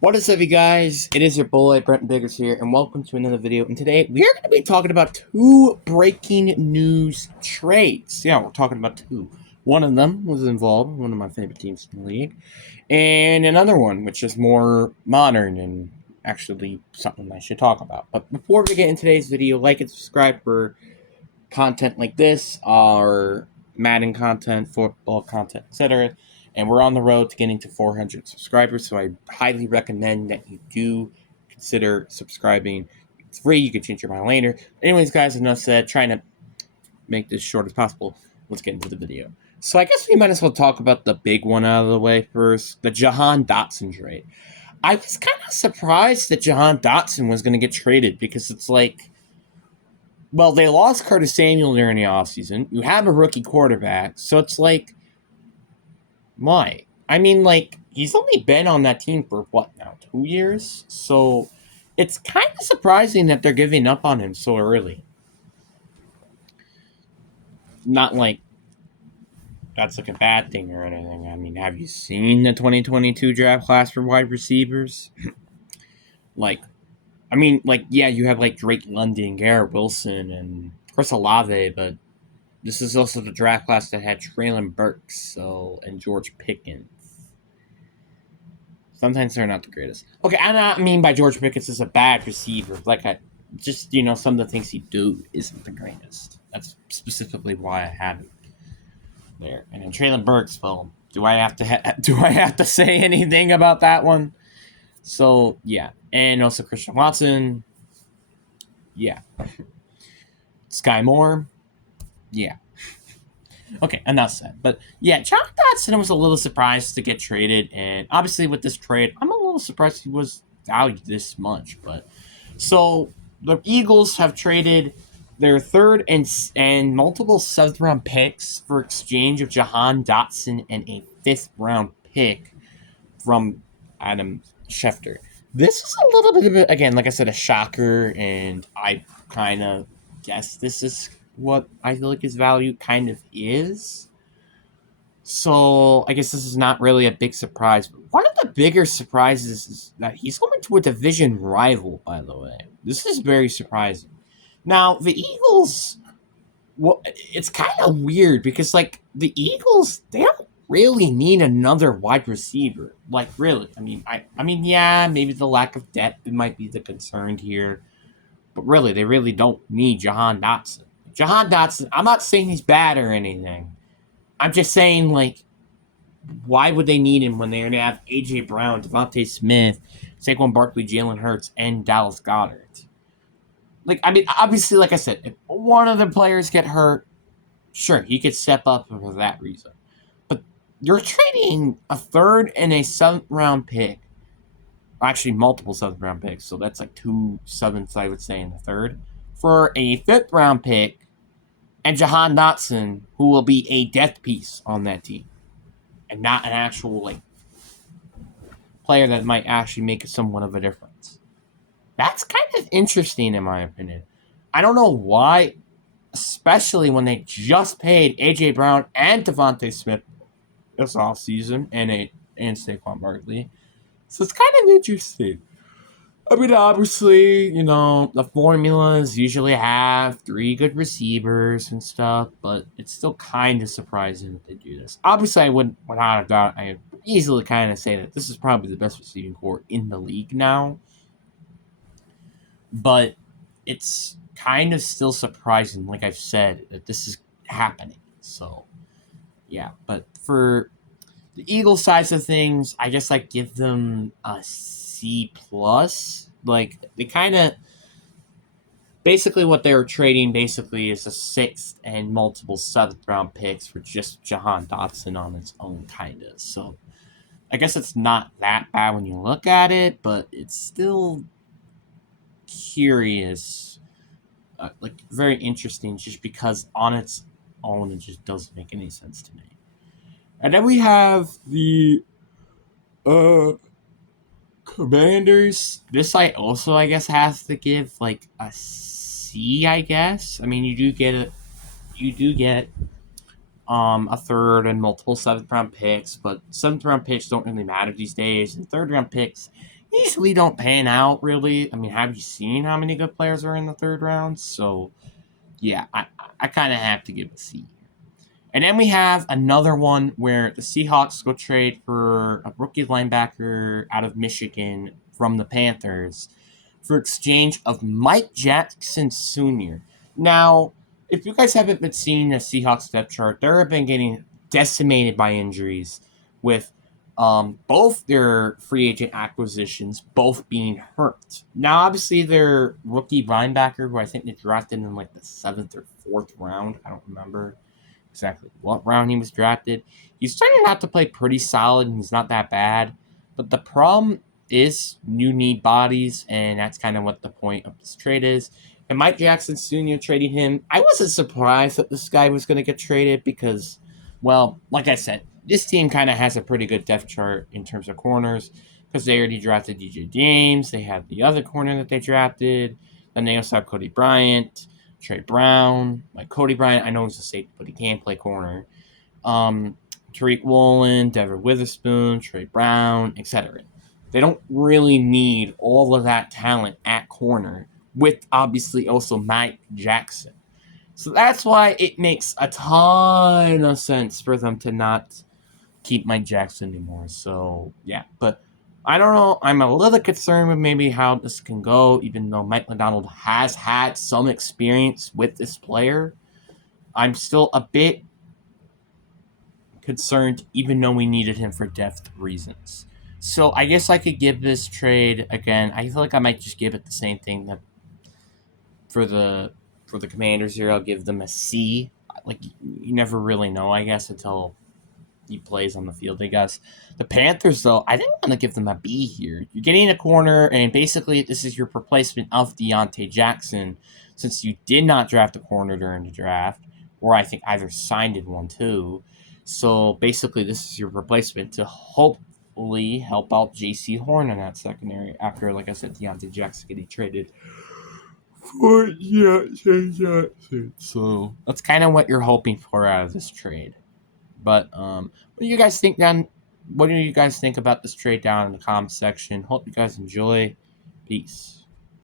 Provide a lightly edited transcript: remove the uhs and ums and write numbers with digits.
What is up, you guys? It is your boy, Brent Biggers here, and welcome to another video. And today, we are going to be talking about two breaking news trades. Yeah, we're talking about two. One of them was involved, one of my favorite teams in the league, and another one, which is more modern and actually something I should talk about. But before we get into today's video, like and subscribe for content like this, our Madden content, football content, etc. And we're on the road to getting to 400 subscribers, so I highly recommend that you do consider subscribing. It's free. You can change your mind later. Anyways, guys, enough said. Trying to make this short as possible. Let's get into the video. So I guess we might as well talk about the big one out of the way first, the Jahan Dotson trade. I was kind of surprised that Jahan Dotson was going to get traded because it's like, well, they lost Curtis Samuel during the offseason. You have a rookie quarterback, so it's like, why? I mean, like, he's only been on that team for what now, 2 years? So it's kind of surprising that they're giving up on him so early. Not like that's like a bad thing or anything. I mean, have you seen the 2022 draft class for wide receivers? Like, I mean, like, yeah, you have like Drake London, Garrett Wilson, and Chris Olave, but this is also the draft class that had Traylon Burks, and George Pickens. Sometimes they're not the greatest. Okay, I don't mean by George Pickens is a bad receiver. Like, some of the things he do isn't the greatest. That's specifically why I have it there. And then Traylon Burks, well, do I have to say anything about that one? So yeah, and also Christian Watson, yeah. Sky Moore, yeah. Okay, enough said. But yeah, John Dotson was a little surprised to get traded, and obviously with this trade, I'm a little surprised he was valued this much. But so the Eagles have traded their third and multiple seventh round picks for exchange of Jahan Dotson and a fifth round pick from Adam Schefter. This is a little bit of a, again, like I said, a shocker, and I kind of guess this is what I feel like his value kind of is. So I guess this is not really a big surprise. But one of the bigger surprises is that he's going to a division rival, by the way. This is very surprising. Now, the Eagles, well, it's kind of weird because, like, the Eagles, they don't really need another wide receiver. Like, really. I mean, yeah, maybe the lack of depth might be the concern here. But really, they really don't need Jahan Dotson. Jahan Dotson, I'm not saying he's bad or anything. I'm just saying, like, why would they need him when they're going to have A.J. Brown, Devontae Smith, Saquon Barkley, Jalen Hurts, and Dallas Goedert? Like, I mean, obviously, like I said, if one of the players get hurt, sure, he could step up for that reason. But you're trading a third and a seventh round pick. Actually, multiple seventh round picks, so that's like 2 sevenths, I would say, in the third, for a fifth round pick and Jahan Dotson, who will be a death piece on that team and not an actual, like, player that might actually make somewhat of a difference. That's kind of interesting, in my opinion. I don't know why, especially when they just paid A.J. Brown and Devontae Smith this offseason and Saquon Barkley. So it's kind of interesting. I mean, obviously, the formulas usually have 3 good receivers and stuff, but it's still kind of surprising that they do this. Obviously, I wouldn't, without a doubt, I would easily kind of say that this is probably the best receiving core in the league now. But it's kind of still surprising, like I've said, that this is happening. So, yeah. But for the Eagles sides of things, I just like give them a C plus. Like, they kind of basically what they were trading basically is a sixth and multiple seventh round picks for just Jahan Dotson on its own, kind of. So I guess it's not that bad when you look at it, but it's still curious, like very interesting, just because on its own it just doesn't make any sense to me. And then we have the Commanders. This I also, I guess, has to give like a C. I guess. I mean, you do get a third and multiple seventh round picks, but seventh round picks don't really matter these days, and third round picks usually don't pan out really. I mean, have you seen how many good players are in the third round? So yeah, I kind of have to give a C. And then we have another one where the Seahawks go trade for a rookie linebacker out of Michigan from the Panthers for exchange of Mike Jackson Sr. Now, if you guys haven't been seeing the Seahawks depth chart, they've been getting decimated by injuries with both their free agent acquisitions both being hurt. Now, obviously, their rookie linebacker, who I think they drafted in like the 7th or 4th round, I don't remember exactly what round he was drafted. He's turning out to play pretty solid, and he's not that bad. But the problem is you need bodies, and that's kind of what the point of this trade is. And Mike Jackson Sr. trading him, I wasn't surprised that this guy was going to get traded because, well, like I said, this team kind of has a pretty good depth chart in terms of corners because they already drafted DJ James. They have the other corner that they drafted. Then they also have Cody Bryant. Trey Brown, like Cody Bryant, I know he's a safety, but he can play corner. Tariq Woolen, Devin Witherspoon, Trey Brown, etc. They don't really need all of that talent at corner, with obviously also Mike Jackson. So that's why it makes a ton of sense for them to not keep Mike Jackson anymore. So yeah, but I don't know. I'm a little concerned with maybe how this can go, even though Mike McDonald has had some experience with this player. I'm still a bit concerned, even though we needed him for depth reasons. So I guess I could give this trade again. I feel like I might just give it the same thing that for the Commanders here. I'll give them a C. Like you never really know, I guess, until he plays on the field, I guess. The Panthers, though, I think I'm going to give them a B here. You're getting a corner, and basically this is your replacement of Deontay Jackson, since you did not draft a corner during the draft, or I think either signed in one too. So basically this is your replacement to hopefully help out J.C. Horn in that secondary after, like I said, Deontay Jackson getting traded for Jackson. So that's kind of what you're hoping for out of this trade. But what do you guys think down? What do you guys think about this trade down in the comments section? Hope you guys enjoy. Peace.